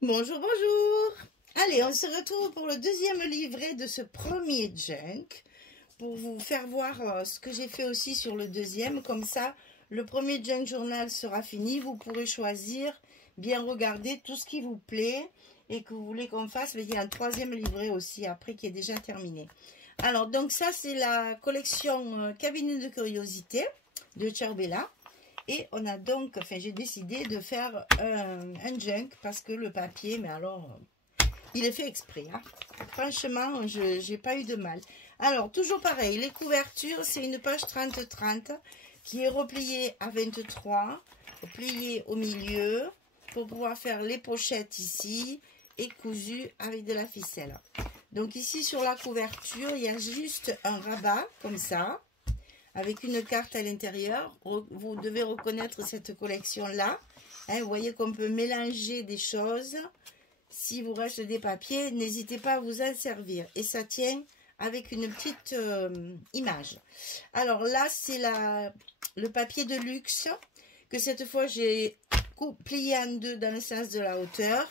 Bonjour, bonjour. Allez, on se retrouve pour le deuxième livret de ce premier junk pour vous faire voir ce que j'ai fait aussi sur le deuxième. Comme ça, le premier junk journal sera fini. Vous pourrez choisir, bien regarder tout ce qui vous plaît et que vous voulez qu'on fasse. Mais il y a un troisième livret aussi après qui est déjà terminé. Alors, donc ça, c'est la collection Cabinet de curiosité de Ciao-Bella. Et on a donc, enfin j'ai décidé de faire un junk parce que le papier, mais alors, il est fait exprès. Hein. Franchement, je n'ai pas eu de mal. Alors, toujours pareil, les couvertures, c'est une page 30-30 qui est repliée à 23, pliée au milieu pour pouvoir faire les pochettes ici et cousues avec de la ficelle. Donc ici, sur la couverture, il y a juste un rabat comme ça, avec une carte à l'intérieur. Vous devez reconnaître cette collection-là. Hein, vous voyez qu'on peut mélanger des choses. Si vous reste des papiers, n'hésitez pas à vous en servir. Et ça tient avec une petite image. Alors là, c'est le papier de luxe que cette fois, j'ai plié en deux dans le sens de la hauteur.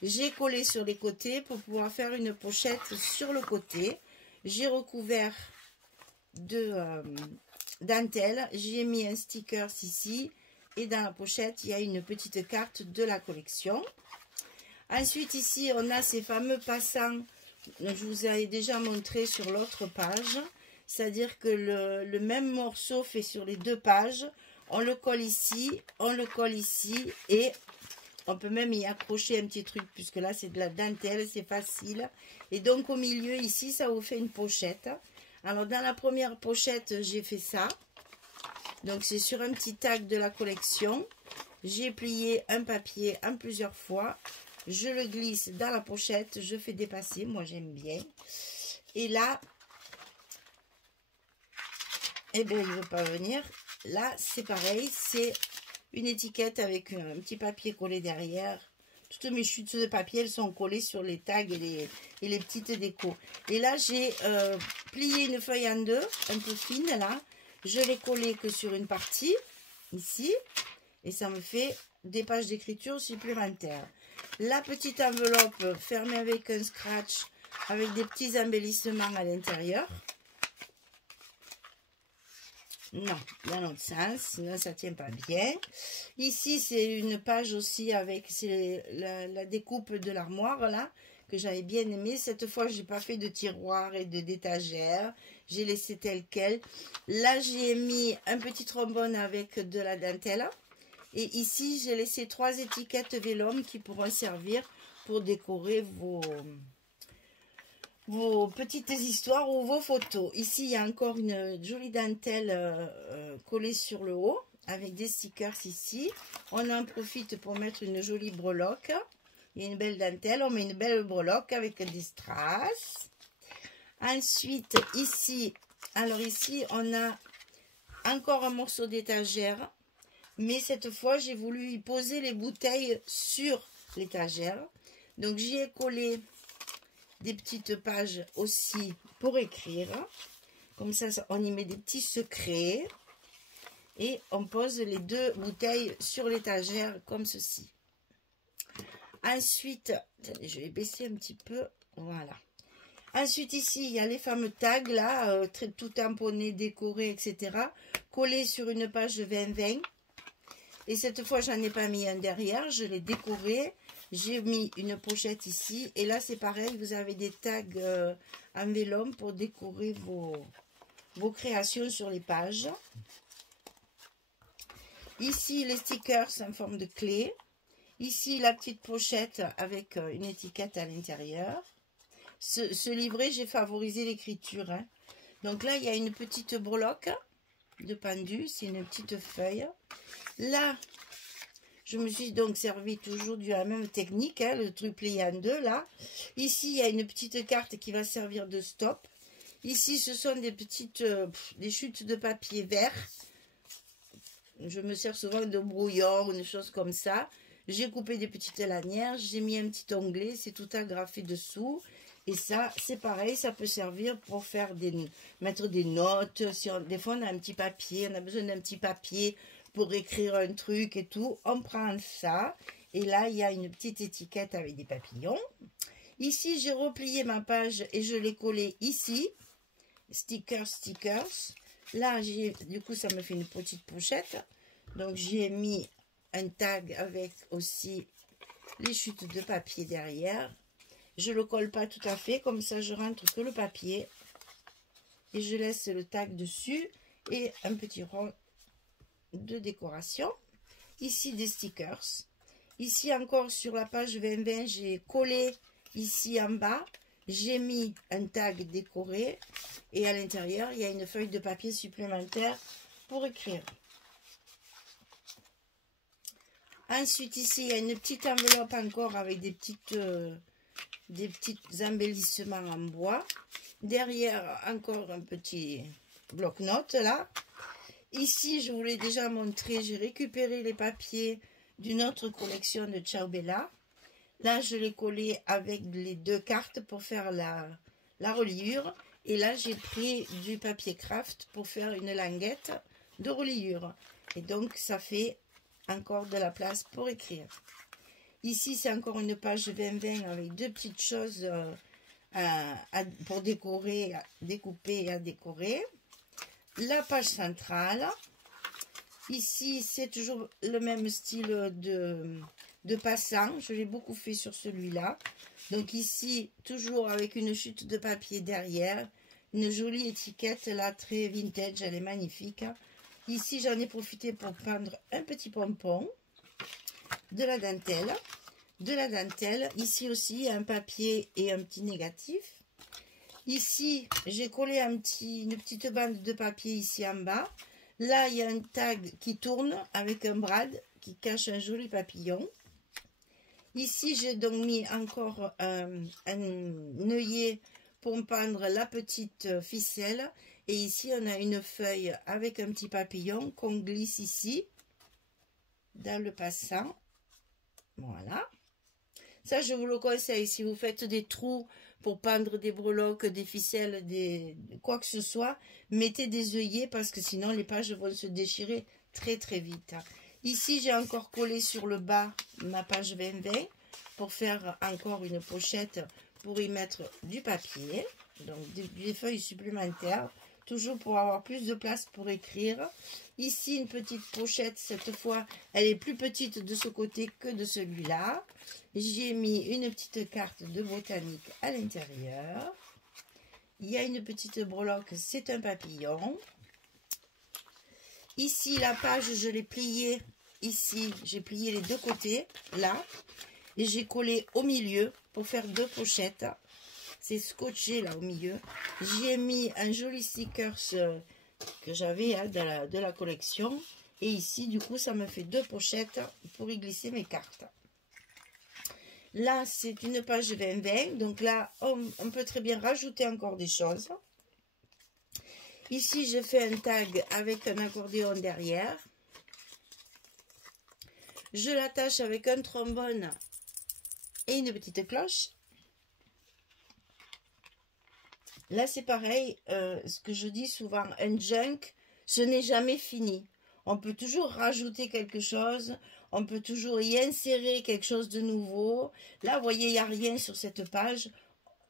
J'ai collé sur les côtés pour pouvoir faire une pochette sur le côté. J'ai recouvert de dentelle, j'ai mis un sticker ici et dans la pochette il y a une petite carte de la collection. Ensuite ici on a ces fameux passants, je vous avais déjà montré sur l'autre page, c'est à dire que le même morceau fait sur les deux pages, on le colle ici, on le colle ici et on peut même y accrocher un petit truc puisque là c'est de la dentelle, c'est facile. Et donc au milieu ici ça vous fait une pochette. Alors dans la première pochette j'ai fait ça, donc c'est sur un petit tag de la collection. J'ai plié un papier en plusieurs fois, je le glisse dans la pochette, je fais dépasser, moi j'aime bien. Et là, eh bien il ne veut pas venir. Là c'est pareil, c'est une étiquette avec un petit papier collé derrière. Toutes mes chutes de papier, elles sont collées sur les tags et les petites décos. Et là, j'ai plié une feuille en deux, un peu fine là. Je l'ai collée que sur une partie, ici. Et ça me fait des pages d'écriture supplémentaires. La petite enveloppe fermée avec un scratch, avec des petits embellissements à l'intérieur. Non, dans l'autre sens, sinon ça tient pas bien. Ici, c'est une page aussi avec la découpe de l'armoire, là, que j'avais bien aimé. Cette fois, j'ai pas fait de tiroir et d'étagère. J'ai laissé tel quel. Là, j'ai mis un petit trombone avec de la dentelle. Et ici, j'ai laissé 3 étiquettes vélum qui pourront servir pour décorer vos petites histoires ou vos photos. Ici, il y a encore une jolie dentelle collée sur le haut avec des stickers ici. On en profite pour mettre une jolie breloque. Il y a une belle dentelle, on met une belle breloque avec des strass. Ensuite, ici, alors ici, on a encore un morceau d'étagère. Mais cette fois, j'ai voulu y poser les bouteilles sur l'étagère. Donc, j'y ai collé des petites pages aussi pour écrire. Comme ça, on y met des petits secrets. Et on pose les deux bouteilles sur l'étagère comme ceci. Ensuite, attendez, je vais baisser un petit peu. Voilà. Ensuite, ici, il y a les fameux tags, là, tout tamponné, décoré, etc. Collés sur une page 20-20. Et cette fois, j'en ai pas mis un derrière, je l'ai décoré. J'ai mis une pochette ici. Et là, c'est pareil, vous avez des tags en vélum pour décorer vos créations sur les pages. Ici, les stickers en forme de clé. Ici, la petite pochette avec une étiquette à l'intérieur. Ce livret, j'ai favorisé l'écriture. Hein. Donc là, il y a une petite breloque de pendu. C'est une petite feuille. Là, je me suis donc servi toujours de la même technique, hein, le truc plié en deux, là. Ici, il y a une petite carte qui va servir de stop. Ici, ce sont des petites des chutes de papier vert. Je me sers souvent de brouillon ou des choses comme ça. J'ai coupé des petites lanières, j'ai mis un petit onglet, c'est tout agrafé dessous. Et ça, c'est pareil, ça peut servir pour faire mettre des notes. Si des fois, on a un petit papier, on a besoin d'un petit papier pour écrire un truc et tout. On prend ça Et là, il y a une petite étiquette avec des papillons. Ici, j'ai replié ma page et je l'ai collée ici. Stickers, stickers. Là, du coup, ça me fait une petite pochette. Donc, j'ai mis un tag avec aussi les chutes de papier derrière. Je ne le colle pas tout à fait. Comme ça, je rentre que le papier. Et je laisse le tag dessus. Et un petit rond de décoration. Ici, des stickers. Ici, encore sur la page 2020, j'ai collé ici en bas. J'ai mis un tag décoré. Et à l'intérieur, il y a une feuille de papier supplémentaire pour écrire. Ensuite, ici, il y a une petite enveloppe encore avec des petits embellissements en bois. Derrière, encore un petit bloc-notes là. Ici, je vous l'ai déjà montré, j'ai récupéré les papiers d'une autre collection de Ciao Bella. Là, je l'ai collé avec les 2 cartes pour faire la reliure. Et là, j'ai pris du papier craft pour faire une languette de reliure. Et donc, ça fait encore de la place pour écrire. Ici, c'est encore une page 2020 avec 2 petites choses pour décorer, découper et à décorer. La page centrale. Ici, c'est toujours le même style de passant. Je l'ai beaucoup fait sur celui-là. Donc ici, toujours avec une chute de papier derrière. Une jolie étiquette, là, très vintage. Elle est magnifique. Ici, j'en ai profité pour prendre un petit pompon. De la dentelle. Ici aussi, un papier et un petit négatif. Ici, j'ai collé une petite bande de papier ici en bas. Là, il y a un tag qui tourne avec un brad qui cache un joli papillon. Ici, j'ai donc mis encore un œillet pour pendre la petite ficelle. Et ici, on a une feuille avec un petit papillon qu'on glisse ici, dans le passant. Voilà. Ça, je vous le conseille. Si vous faites des trous pour pendre des breloques, des ficelles, quoi que ce soit, mettez des œillets parce que sinon, les pages vont se déchirer très, très vite. Ici, j'ai encore collé sur le bas ma page 2020 pour faire encore une pochette pour y mettre du papier. Donc, des feuilles supplémentaires. Toujours pour avoir plus de place pour écrire. Ici, une petite pochette. Cette fois, elle est plus petite de ce côté que de celui-là. J'ai mis une petite carte de botanique à l'intérieur. Il y a une petite breloque. C'est un papillon. Ici, la page, je l'ai pliée. Ici, j'ai plié les 2 côtés. Là. Et j'ai collé au milieu pour faire 2 pochettes. C'est scotché là au milieu. J'ai mis un joli stickers que j'avais de la collection. Et ici, du coup, ça me fait 2 pochettes pour y glisser mes cartes. Là, c'est une page 2020. Donc là, on peut très bien rajouter encore des choses. Ici, je fais un tag avec un accordéon derrière. Je l'attache avec un trombone et une petite cloche. Là, c'est pareil, ce que je dis souvent, un junk, ce n'est jamais fini. On peut toujours rajouter quelque chose, on peut toujours y insérer quelque chose de nouveau. Là, vous voyez, il n'y a rien sur cette page.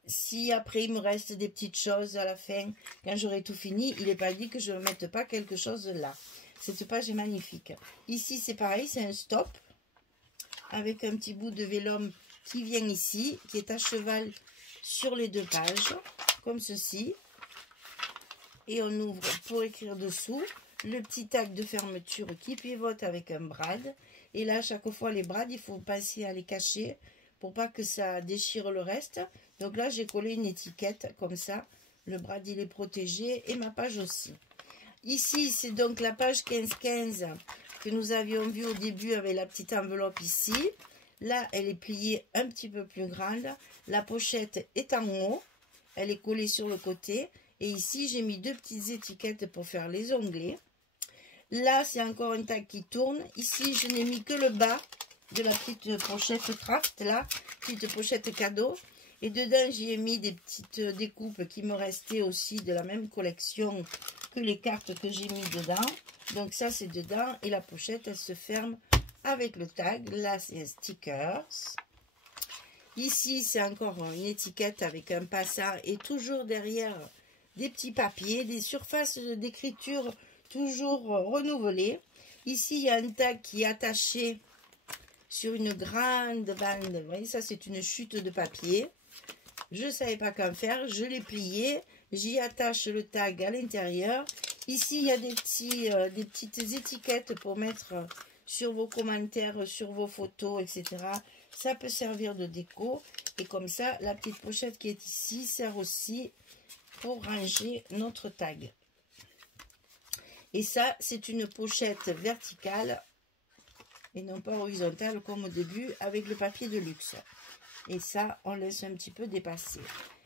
Si après, il me reste des petites choses à la fin, quand j'aurai tout fini, il n'est pas dit que je ne mette pas quelque chose là. Cette page est magnifique. Ici, c'est pareil, c'est un stop, avec un petit bout de vélum qui vient ici, qui est à cheval sur les 2 pages. Comme ceci, et on ouvre pour écrire dessous le petit tag de fermeture qui pivote avec un brad. Et là, chaque fois les brads, il faut passer à les cacher pour pas que ça déchire le reste. Donc là, j'ai collé une étiquette comme ça, le brad il est protégé et ma page aussi. Ici, c'est donc la page 15-15 que nous avions vu au début avec la petite enveloppe ici. Là, elle est pliée un petit peu plus grande, la pochette est en haut. Elle est collée sur le côté. Et ici, j'ai mis 2 petites étiquettes pour faire les onglets. Là, c'est encore un tag qui tourne. Ici, je n'ai mis que le bas de la petite pochette craft, là. Petite pochette cadeau. Et dedans, j'y ai mis des petites découpes qui me restaient aussi de la même collection que les cartes que j'ai mis dedans. Donc ça, c'est dedans. Et la pochette, elle se ferme avec le tag. Là, c'est un stickers. Ici, c'est encore une étiquette avec un passant et toujours derrière des petits papiers, des surfaces d'écriture toujours renouvelées. Ici, il y a un tag qui est attaché sur une grande bande. Vous voyez, ça, c'est une chute de papier. Je ne savais pas qu'en faire. Je l'ai plié. J'y attache le tag à l'intérieur. Ici, il y a des petites étiquettes pour mettre sur vos commentaires, sur vos photos, etc. Ça peut servir de déco. Et comme ça, la petite pochette qui est ici sert aussi pour ranger notre tag. Et ça, c'est une pochette verticale et non pas horizontale comme au début avec le papier de luxe. Et ça, on laisse un petit peu dépasser.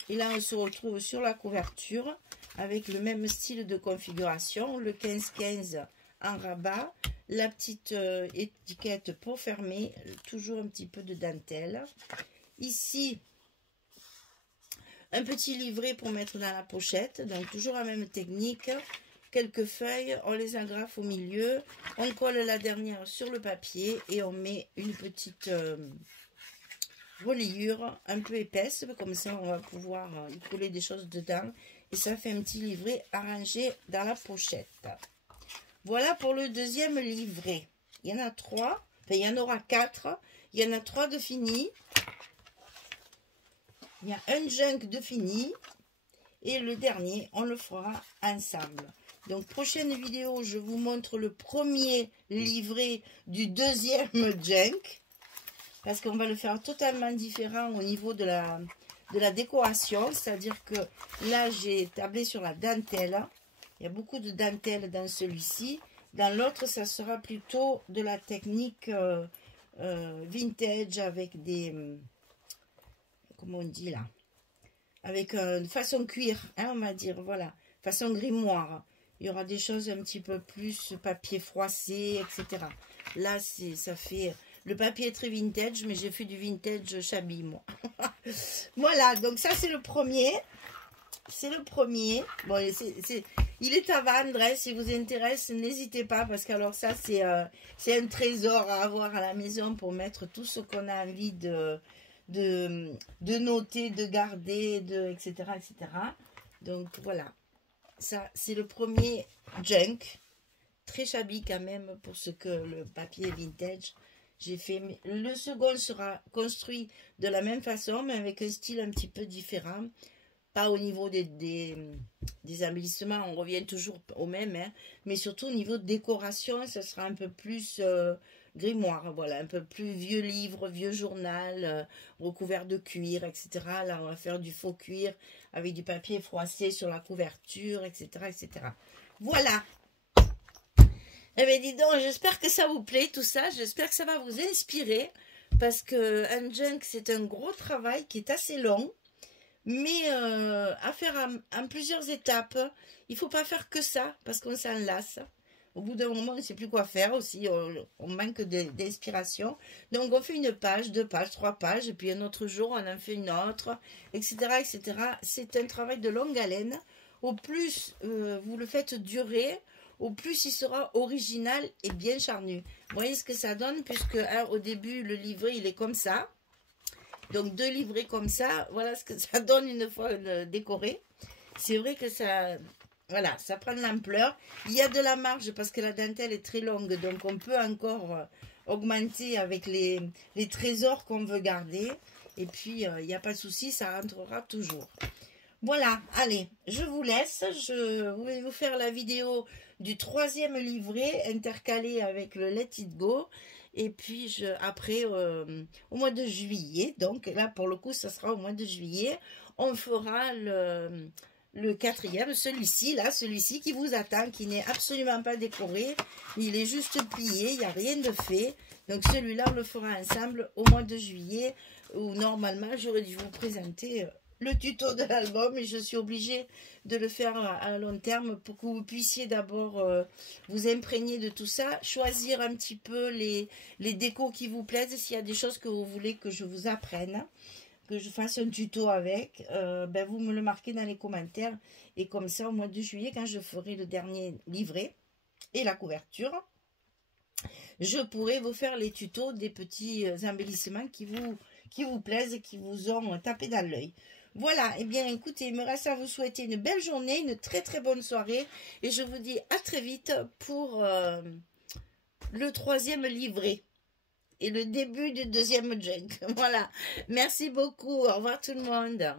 Et là, on se retrouve sur la couverture avec le même style de configuration, le 15-15 en rabat, la petite étiquette pour fermer, toujours un petit peu de dentelle. Ici, un petit livret pour mettre dans la pochette, donc toujours la même technique. Quelques feuilles, on les agrafe au milieu, on colle la dernière sur le papier et on met une petite reliure un peu épaisse, comme ça on va pouvoir y coller des choses dedans et ça fait un petit livret arrangé dans la pochette. Voilà pour le deuxième livret. Il y en a 3, enfin il y en aura 4, il y en a 3 de finis, il y a un junk de fini et le dernier on le fera ensemble. Donc prochaine vidéo, je vous montre le premier livret du deuxième junk. Parce qu'on va le faire totalement différent au niveau de la décoration. C'est-à-dire que là, j'ai tablé sur la dentelle. Il y a beaucoup de dentelle dans celui-ci. Dans l'autre, ça sera plutôt de la technique vintage avec des... comment on dit là? Avec une façon cuir, hein, on va dire. Voilà, façon grimoire. Il y aura des choses un petit peu plus papier froissé, etc. Là, ça fait... Le papier est très vintage, mais j'ai fait du vintage shabby, moi. Voilà, donc ça, c'est le premier. C'est le premier. Bon, il est à vendre, hein, si vous intéresse, n'hésitez pas, parce que alors ça, c'est un trésor à avoir à la maison pour mettre tout ce qu'on a envie de noter, de garder, etc., etc. Donc, voilà. Ça, c'est le premier junk. Très shabby quand même pour ce que le papier vintage. J'ai fait. Le second sera construit de la même façon, mais avec un style un petit peu différent. Pas au niveau des embellissements, on revient toujours au même, hein, mais surtout au niveau de décoration, ça sera un peu plus grimoire, voilà, un peu plus vieux livre, vieux journal, recouvert de cuir, etc. Là, on va faire du faux cuir avec du papier froissé sur la couverture, etc., etc. Voilà. Eh bien, dis donc, j'espère que ça vous plaît, tout ça. J'espère que ça va vous inspirer, parce que un junk, c'est un gros travail qui est assez long, mais à faire en plusieurs étapes. Il ne faut pas faire que ça, parce qu'on s'en lasse. Au bout d'un moment, on ne sait plus quoi faire aussi. On manque d'inspiration. Donc, on fait une page, 2 pages, 3 pages, et puis un autre jour, on en fait une autre, etc., etc. C'est un travail de longue haleine. Au plus vous le faites durer, au plus il sera original et bien charnu. Vous voyez ce que ça donne, puisque hein, au début, le livret, il est comme ça. Donc, 2 livrets comme ça, voilà ce que ça donne une fois décoré. C'est vrai que ça... Voilà, ça prend de l'ampleur. Il y a de la marge parce que la dentelle est très longue. Donc, on peut encore augmenter avec les trésors qu'on veut garder. Et puis, il n'y a pas de souci, ça rentrera toujours. Voilà, allez, je vous laisse. Je vais vous faire la vidéo du 3e livret intercalé avec le Let It Go. Et puis, après, au mois de juillet, donc là, pour le coup, ça sera au mois de juillet, on fera le 4e, celui-ci qui vous attend, qui n'est absolument pas décoré. Il est juste plié, il n'y a rien de fait. Donc, celui-là, on le fera ensemble au mois de juillet, où normalement, j'aurais dû vous présenter le tuto de l'album, et je suis obligée de le faire à long terme pour que vous puissiez d'abord vous imprégner de tout ça, choisir un petit peu les décos qui vous plaisent. S'il y a des choses que vous voulez que je vous apprenne, que je fasse un tuto avec, ben vous me le marquez dans les commentaires, et comme ça au mois de juillet, quand je ferai le dernier livret et la couverture, je pourrai vous faire les tutos des petits embellissements qui vous plaisent et qui vous ont tapé dans l'œil. Voilà, eh bien écoutez, il me reste à vous souhaiter une belle journée, une très très bonne soirée et je vous dis à très vite pour le 3e livret et le début du 2e junk. Voilà, merci beaucoup, au revoir tout le monde.